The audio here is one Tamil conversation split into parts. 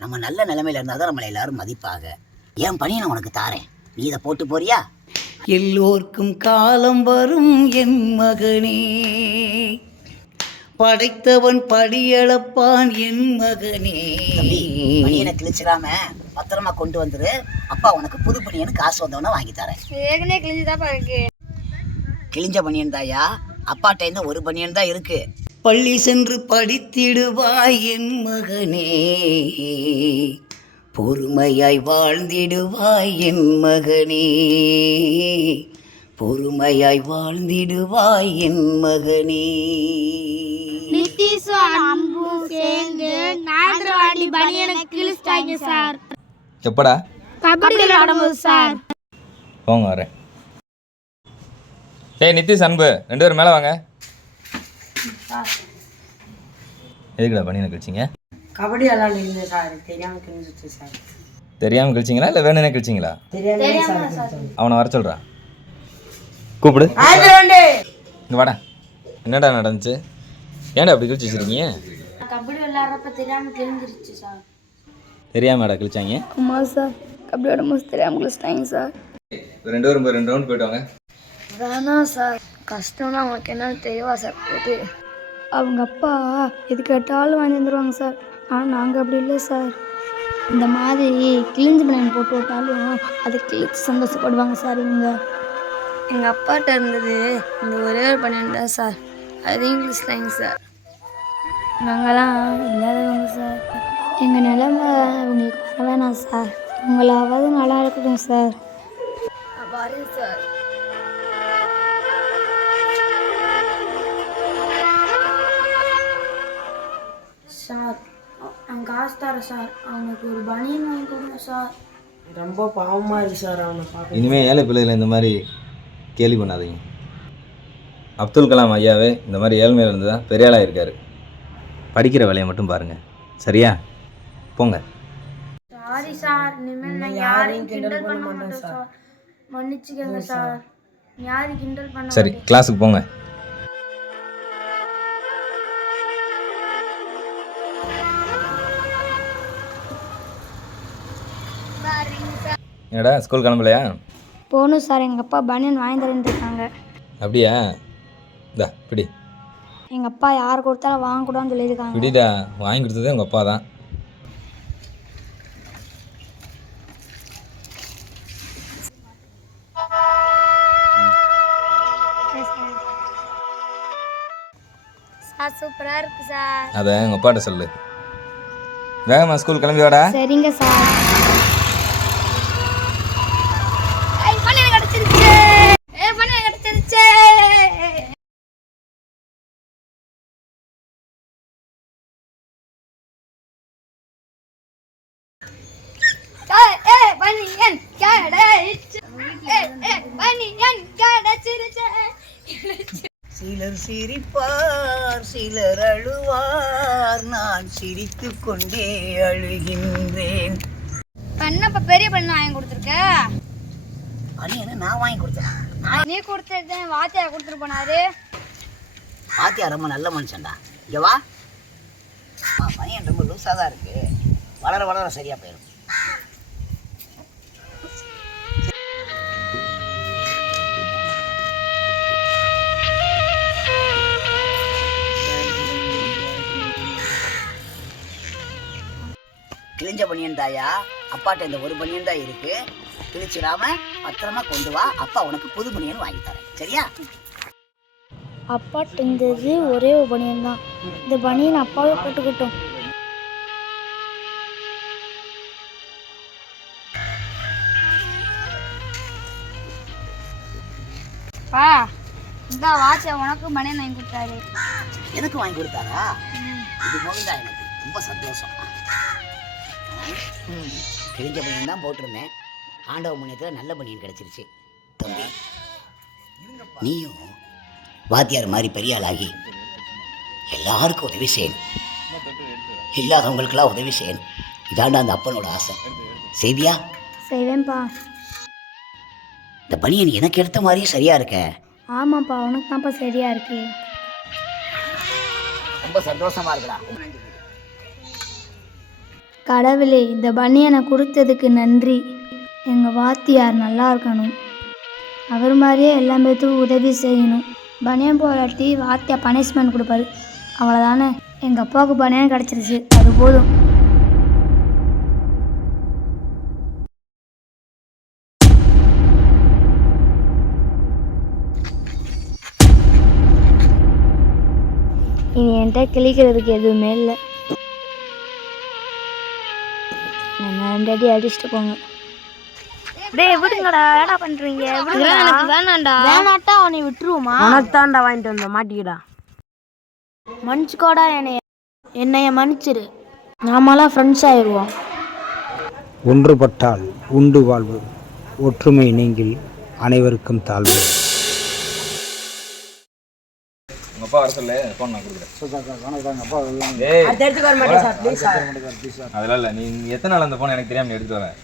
நம்ம நல்ல நிலைமையில இருந்தால் தான் நம்மளை எல்லாரும் மதிப்பாக. என் பணியை நான் உனக்கு தாரேன், நீ இதை போட்டு போறியா? எல்லோர்க்கும் காலம் வரும் என் மகனே, படைத்தவன் படியளப்பான் என் மகனே. பணியனை கிழிச்சிடாம பத்திரமா கொண்டு வந்துரு. அப்பா உனக்கு புது பணியனு காசு வந்தவன வாங்கி தரேன். ஏற்கனவே கிழிஞ்சுதாப்பா இருக்கு. கிழிஞ்ச பணியன் தாயா? அப்பாட்ட இந்த ஒரு பணியன் தான் இருக்கு. பள்ளி சென்று படித்திடுவாய் என் மகனே, பொறுமையாய் வாழ்ந்திடுவாய் என் மகனே, பொறுமையாய் வாழ்ந்திடுவாய் என் மகனே. நித்திஷும் அன்பும் சேர்ந்து நாயந்திரவாடி பனியனை கிழிச்சிட்டாங்க சார். எப்படா? கபடி விளையாடும்போது சார். போங்க வரேன். டேய் நித்திஷ் அன்பு 2 பேரும் மேலே வாங்க. எதுக்குடா பனியனை கிழிச்சிங்க? கபடி விளாண்டுருந்தேன் சார், தெரியாமல் கிழிஞ்சிச்சு சார். தெரியாமல் கிழிச்சிங்களா இல்லை வேணுனே கிழிச்சிங்களா? தெரியாமல் சார். அவனை வர சொல்கிறா, கூப்பிடு. இங்கே வாடா. என்னடா நடந்துச்சு? ஏன்டா அப்படி கிழிச்சு வச்சுருக்கீங்க? கபடி விளையாடுறப்ப தெரியாமல் கிழிஞ்சிருச்சு சார். தெரியாமடா கிழிச்சாங்க? ஆமாம் சார், கபடி விளையாடும்போது தெரியாமல் கிழிச்சிட்டாங்க சார். 2 பேரும் 2 ரவுண்ட் போயிட்டு வாங்க. வேணாம் சார், கஷ்டம்னா அவங்களுக்கு என்னன்னு தெரியவா சார் போகுது. அவங்க அப்பா எது கேட்டாலும் வாங்கி வந்துடுவாங்க சார். ஆனால் நாங்கள் அப்படி இல்லை சார். இந்த மாதிரி கிழிஞ்சு பனியன் போட்டு விட்டாலும் அதை கிழிச்சு சந்தோஷப்படுவாங்க சார் இவங்க. எங்கள் அப்பாட்ட இருந்தது இந்த ஒரே ஒரு பனியன் தான் சார், அது இங்கிலீஷ்லாங்க சார். நாங்களாம் இல்லாதவங்க சார். எங்கள் நிலைமை உங்களுக்கு வர வேணாம் சார், உங்களாவது நல்லா இருக்கட்டும் சார். வரேன் சார். சார் நான் காசு தரேன் சார், அவனுக்கு ஒரு பனியன் வாங்கி கொடுங்க சார். ரொம்ப பாவமாக இருக்குது சார் அவனை பார்க்க. இனிமேல் ஏழை பிள்ளைகளை இந்த மாதிரி கேலி பண்ணாதீங்க. அப்துல் கலாம் ஐயாவே இந்த மாதிரி ஏழ்மையில் இருந்து தான் பெரிய ஆளாக இருக்கார். படிக்கிற வேலையை மட்டும் பாருங்கள், சரியா? போங்க. சாரி சார், இனிமேல் நான் யாரையும் கிண்டல் பண்ண மாட்டேன் சார். மன்னிச்சுக்கோங்க சார், யாரையும் கிண்டல் பண்ண. சரி, கிளாஸுக்கு போங்க. என்னடா ஸ்கூல் கிளம்பலையா? போகணும் சார், எங்கள் அப்பா பனியன் வாங்கி தரேன்னு இருக்காங்க. அப்படியா? இந்தா பிடி. எங்கள் அப்பா யார் கொடுத்தாலும் வாங்கக்கூடாதுன்னு சொல்லியிருக்காங்க. பிடிடா, வாங்கி கொடுத்ததே உங்கள் அப்பா தான். சார் சூப்பராக இருக்கு சார். அதை உங்கள் அப்பாட்ட சொல்லு. வேகமா ஸ்கூல் கிளம்பி வாடா. சரிங்க சார். பனியன் கிடச்சிருச்சு, பனியன் கிடச்சிருச்சு. பனியன் கிடச்சிருச்சு. சிலர் சிரிப்பார் சிலர் அழுவார், நான் சிரித்து கொண்டே அழுகின்றேன். பண்ணப்ப பெரிய பண்ண வாங்கி கொடுத்துருக்க. பனியனை நான் வாங்கி கொடுத்தேன். நீ கொடுத்தது வாத்தியா கொடுத்துட்டு போனாரு. பாத்தியா ரொம்ப நல்ல மனுஷன்டா. இங்கே வா. பனியன் ரொம்ப லூஸாக தான் இருக்கு, வளர வளர சரியா போயிடும். கிழிஞ்ச பனியன் தாயா? அப்பாட்ட இந்த ஒரு பனியன் தான் இருக்கு, கிழிச்சிடாம பத்திரமா கொண்டு வா. அப்பா உனக்கு புது பனியன் வாங்கி தரேன், சரியா? அப்பாட்ட இருந்தது ஒரே ஒரு பனியன் தான், இந்த பனியன் அப்பாவே போட்டுக்கிட்டோம். பா இந்த வாட்சை உனக்கு பனியன் வாங்கி கொடுத்தாரு. எனக்கு வாங்கி கொடுத்தாரா? இது போகுதா, எனக்கு ரொம்ப சந்தோஷம். கிழிஞ்ச பனியன் தான் போட்டிருந்தேன், ஆண்டவ புண்ணியத்தில் நல்ல பனியன் கிடச்சிருச்சு. தம்பி நீயும் வாத்தியார் மாதிரி பெரிய ஆளாகி எல்லாருக்கும் உதவி செய்யணும், இல்லாதவங்களுக்கெல்லாம் உதவி செய்யணும். இதாண்டா அந்த அப்பனோட ஆசை. செய்வியா? செய்வேன்ப்பா. இந்த பனியன் எனக்கு எடுத்த மாதிரியே சரியா இருக்க. ஆமாப்பா, உனக்கு தான்ப்பா சரியா இருக்கு. ரொம்ப சந்தோஷமா இருக்குடா. கடவுளே, இந்த பனியனை கொடுத்ததுக்கு நன்றி. எங்கள் வாத்தியார் நல்லா இருக்கணும். அவர் மாதிரியே எல்லா பேர்த்துக்கும் உதவி செய்யணும். பனியன் போராட்டி வாத்தியார் பனிஷ்மெண்ட் கொடுப்பாரு. அவ்வளோதானே. எங்கள் அப்பாவுக்கு பனியன் கிடச்சிருச்சு, அது போதும். இனி என்கிட்ட கிழிக்கிறதுக்கு எதுவுமே இல்லை. நான் 2 அடி அடிச்சுட்டு போங்க. டேய் விடுங்கடா, என்னடா பண்றீங்க? எனக்கு வேணாம்டா. வேணாட்டா அவனை விட்டுருவோமா? உனத்தாண்டா வாங்கிட்டு வந்த மாட்டிக்கிடா. மன்னிச்சுக்கோடா, என்னைய மன்னிச்சிரு. நாமெல்லாம் ஃப்ரெண்ட்ஸ் ஆயிடுவோம். ஒன்றுபட்டால் உண்டு வாழ்வு, ஒற்றுமை நீங்கில் அனைவருக்கும் தாழ்வு. உங்கள் அப்பா வர சொல்லு, ஃபோன் நான் கொடுக்குறேன். டேய் எடுத்து வர மாட்டேன் சார், ப்ளீஸ் சார். அதெல்லாம் இல்லை, நீ எத்தனை நாள் அந்த ஃபோன் எனக்கு தெரியாமல் எடுத்து வரேன்.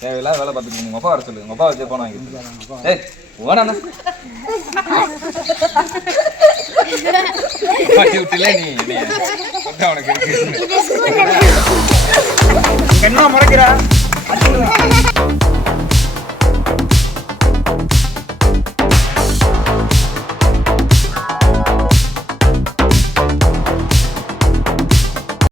தேவையில்லாத வேலை பார்த்துட்டு உங்கள் அப்பா வர சொல்லு. உங்கள் அப்பா வச்சு ஃபோன் வாங்கி. ஏய் ஓடாண்ணா விட்டுல நீ உனக்கு இருக்கு என்ன முறைக்கிறா?